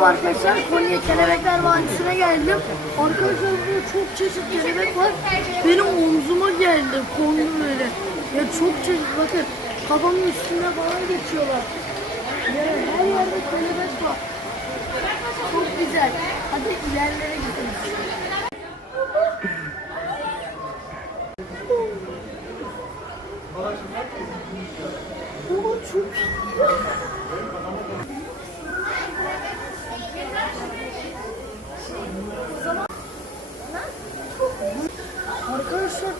Merhaba arkadaşlar, Konya Kelebekler Vadisi'ne geldim. Arkadaşlar burada çok çeşit kelebek var. Benim omzuma geldi, kondu böyle. Ya çok çeşit, bakın kafamın üstüne falan geçiyorlar. Ya her yerde kelebek var. Çok güzel. Hadi ilerlere gidelim. Baba çok iyi. Arkadaşlar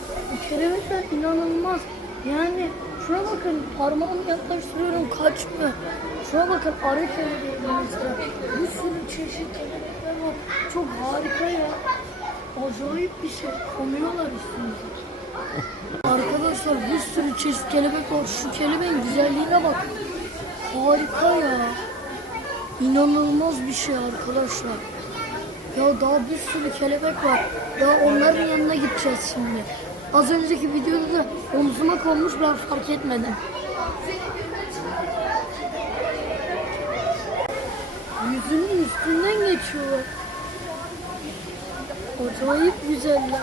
kelebekler inanılmaz. Yani şuna bakın parmağımı yaklaştırıyorum kaçmıyor. Şuna bakın arı kelebeği. Bir sürü çeşit kelebekler var. Çok harika ya. Acayip bir şey. Konuyorlar üstümüze. Arkadaşlar bir sürü çeşit kelebek var. Şu kelebeğin güzelliğine bak. Harika ya. İnanılmaz bir şey arkadaşlar. Ya daha bir sürü kelebek var. Ya onların yanına gideceğiz şimdi. Az önceki videoda da omzuma konmuş ben fark etmedim. Yüzünün üstünden geçiyorlar. Acayip güzeller.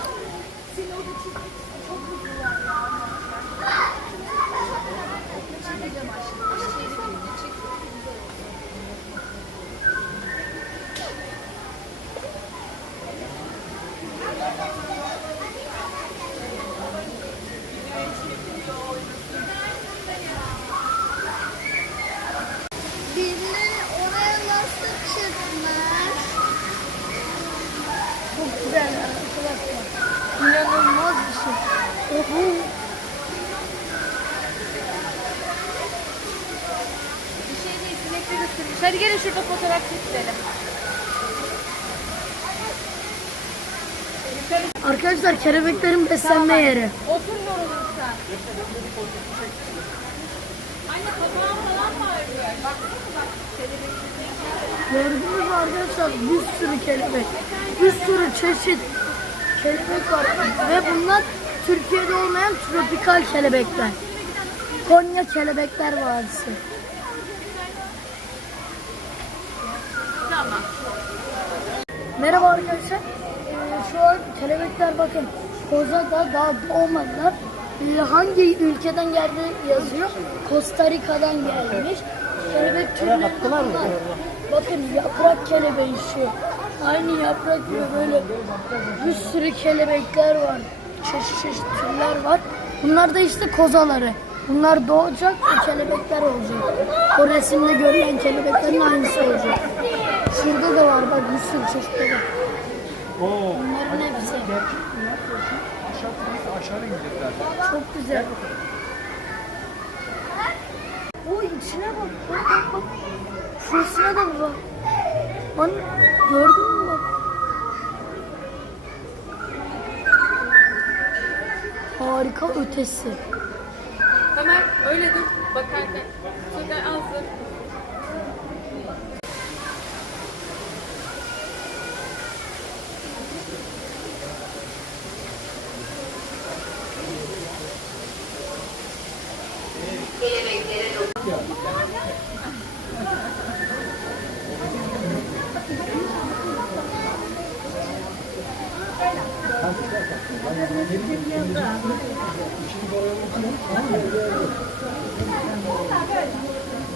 Birileri oraya nasıl çıkmış? Çok güzel arkadaşlar. İnanılmaz bir şey. Oho. Bir şey değil, sinekleri ısırmış. Hadi gelin şurada fotoğraf çekelim. Arkadaşlar kelebeklerin beslenme yeri. Otur yorulun sen. Anne papağan falan var böyle. Baksana bak. Gördünüz mü arkadaşlar bir sürü kelebek. Bir sürü çeşit kelebek var. Ve bunlar Türkiye'de olmayan tropikal kelebekler. Konya Kelebekler Vadisi. Merhaba arkadaşlar. Ee, şu an kelebekler bakın Koza'da daha doğmadılar. Ee, hangi ülkeden geldi yazıyor. Costa Rica'dan gelmiş. Kelebek türleri bunlar. Bakın yaprak kelebeği şu. Aynı yaprak gibi böyle bir sürü kelebekler var. Çeşit çeşit türler var. Bunlar da işte kozaları. Bunlar doğacak ve kelebekler olacak. O resimde görülen kelebeklerin aynısı olacak. Şurada da var bak bir sürü çeşitleri. var. Bunların hepsi. Aşağı inecekler. Çok güzel. O içine bak. Bak bak bak. Şurasına da bak. Lan gördün mü bak. Harika ötesi. Ömer öyle dur bakarken. Şurada azdır. Thank you.